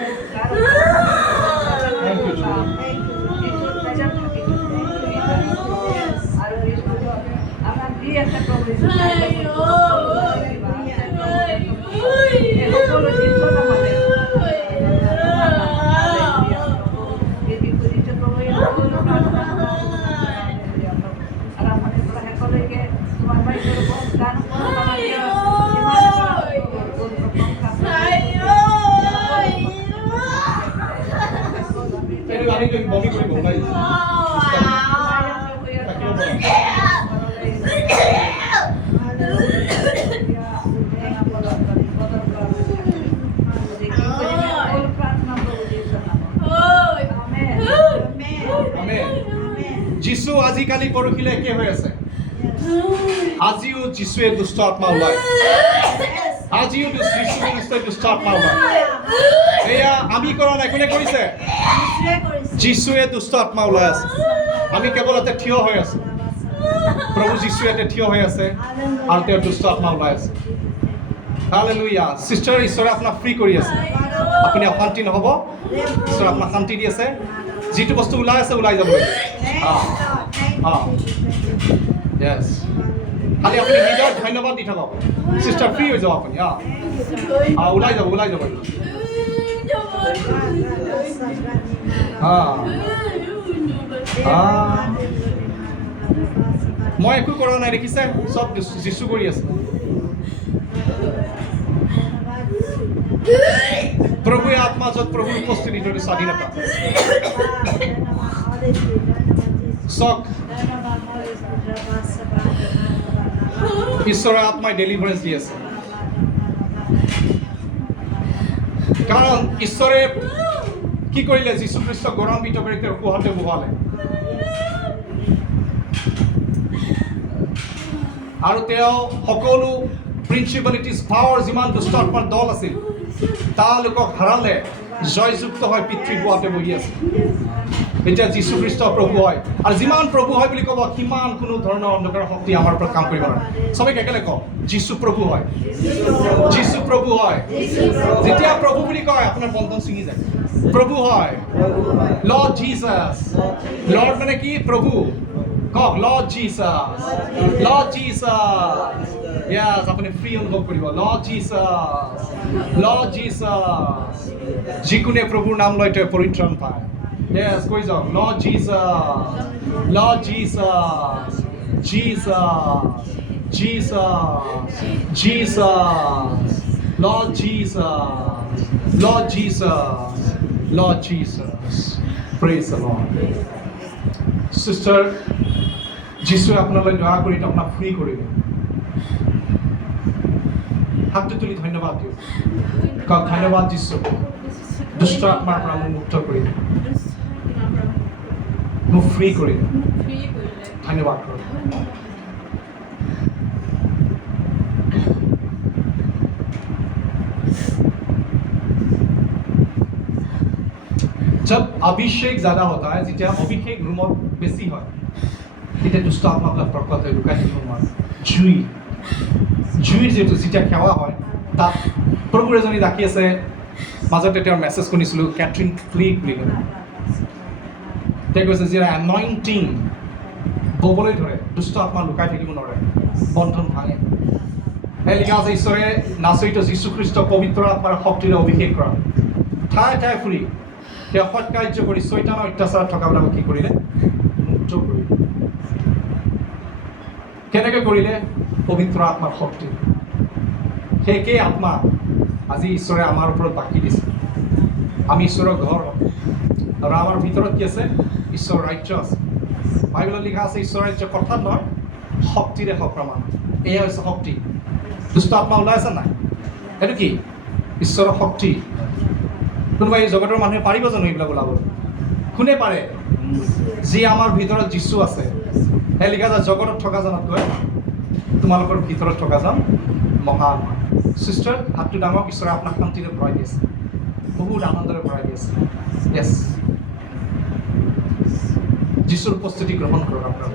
Thank you, Jesus. Ini bumi kuri bumi. যিশু আজিকালি পৰহিলে একে হৈ আছে। আজিও যিশুৱে দুষ্ট আত্মা ওলায়। আজিও যিশুৱে দুষ্ট আত্মা ওলায়। এয়া আমি কৰা নাই, কোনে কৰিছে? যিশুৱে দুষ্ট আত্মা ওলাই আছে। আমি কেৱল ইয়াতে থিয় হৈ আছো। প্ৰভু যিশু ইয়াতে থিয় হৈ আছে আৰু তেওঁৰ দুষ্ট আত্মা ওলাই আছে। হালেলুয়া। সিস্টাৰ, ঈশ্বৰে আপোনাক ফ্ৰী কৰি আছে। আপুনি অশান্তি নহ'ব। ঈশ্বৰে আপোনাক শান্তি দি আছে। যিটো বস্তু ওলাই আছে ওলাই যাব। Yes. খালি আপুনি হৃদয়ত ধন্যবাদ দি থাকক। সিস্টাৰ ফ্ৰী হৈ যাব আপুনি। ওলাই যাব, ওলাই যাব। মই একো কৰা নাই, দেখিছে? চব যিশু কৰি আছে। প্ৰভুৱে আত্মা য'ত প্ৰভুৰ উপস্থিতি য'ত স্বাধীনতা। চক ঈশ্বৰৰ আত্মাই ডেলিভাৰেন্স দি আছে। কাৰণ ঈশ্বৰে কি কৰিলে? যীশু খ্ৰীষ্টক গৌৰৱান্বিত কৰি তেওঁৰ সোঁহাতে বহালে। আৰু তেওঁ সকলো প্ৰিন্সিপালিটিজ, পাৱাৰ, যিমান দুষ্ট আত্মাৰ দল আছিল তেওঁলোকক হাৰালে, জয়যুক্ত হৈ পিতৃ গোৱাতে বহি আছে। এতিয়া যীশু খ্ৰীষ্ট প্ৰভু হয়, আৰু যিমান প্ৰভু হয় বুলি ক'ব সিমান কোনো ধৰণৰ অন্ধকাৰ শক্তি আমাৰ ওপৰত কাম কৰিব নোৱাৰে। চবেই একেলগে কওক, যীশু প্ৰভু হয়। যীশু প্ৰভু হয়। যেতিয়া প্ৰভু বুলি কয় আপোনাৰ বন্ধন ছিঙি যায়। প্ৰভু হয়। Lord Jesus. লৰ্ড মানে কি? প্ৰভু। কওক, Lord Jesus. Lord Jesus. Yes, আপুনি ফ্ৰী অনুভৱ কৰিব। Lord Jesus. Lord Jesus. যিকোনে প্ৰভুৰ নাম লয় তেওঁ পৰিত্ৰাণ পায়। Yes, কৈ যাওক, Lord Jesus. Lord Jesus. Jesus. Jesus. Jesus. Lord Jesus. Lord Jesus. Lord Jesus. Praise the Lord. Sister, যিশুৱে আপোনালৈ দয়া কৰি আপোনাক ফ্ৰী কৰিব। হাতটো তুলি ধন্যবাদ দিওঁ। কওক, ধন্যবাদ যিশু, দুষ্ট আত্মাৰ পৰা মোক মুক্ত কৰি দিওঁ, মোক ফ্ৰী কৰি দিওঁ। ধন্যবাদ কৰোঁ। जब अभिषेक ज़्यादा होता है, যেতিয়া অভিষেক ৰুমত বেছি হয় তেতিয়া দুষ্ট আত্মাবিলাক প্ৰকট হৈ লুকাই থাকিব নোৱাৰে। জুইৰ যিটো যেতিয়া সেৱা হয় তাত প্ৰভুৰ এজনী ডাকি আছে। মাজতে তেওঁৰ মেছেজ শুনিছিলোঁ, কেথৰিন ক্লিক বুলি কয়। তেওঁ কৈছে যে এনয়ণ্টিং ববলৈ ধৰে, দুষ্ট আত্মা লুকাই থাকিব নোৱাৰে, বন্ধন ভাঙে। সেই লিখা আছে, ঈশ্বৰে নাচৰিত যীশু খ্ৰীষ্ট পবিত্ৰ আত্মাৰ শক্তিৰে অভিষেক কৰা, ঠাই ঠাই ফুৰি তেওঁ সৎকাৰ্য কৰি চৈতানৰ অত্যাচাৰত থকাবিলাকক কি কৰিলে? মুক্ত কৰিলে। কেনেকৈ কৰিলে? পবিত্ৰ আত্মাৰ শক্তি। সেই একেই আত্মা আজি ঈশ্বৰে আমাৰ ওপৰত বাকি দিছে। আমি ঈশ্বৰৰ ঘৰ আৰু আমাৰ ভিতৰত কি আছে? ঈশ্বৰ ৰাজ্য আছে। বাইবেলত লিখা আছে, ঈশ্বৰ ৰাজ্য কথাত নহয়, শক্তিৰে প্ৰমাণ। এয়া হৈছে শক্তি। দুষ্ট আত্মা ওলাই আছে নাই? এইটো কি? ঈশ্বৰৰ শক্তি। কোনোবা এই জগতৰ মানুহে পাৰিব জানো এইবিলাক ওলাব? কোনে পাৰে? যি আমাৰ ভিতৰত যীশু আছে। সেই লিখা যায়, জগতত থকা জনতকৈ তোমালোকৰ ভিতৰত থকা জন মহান। চিষ্টাৰ, হাতটো ডাঙৰক, ঈশ্বৰে আপোনাক শান্তিৰে ভৰাই দি আছে, বহুত আনন্দৰে ভৰাই দি আছে। য়েছ, যীশুৰ উপস্থিতি গ্ৰহণ কৰক আপোনাৰ।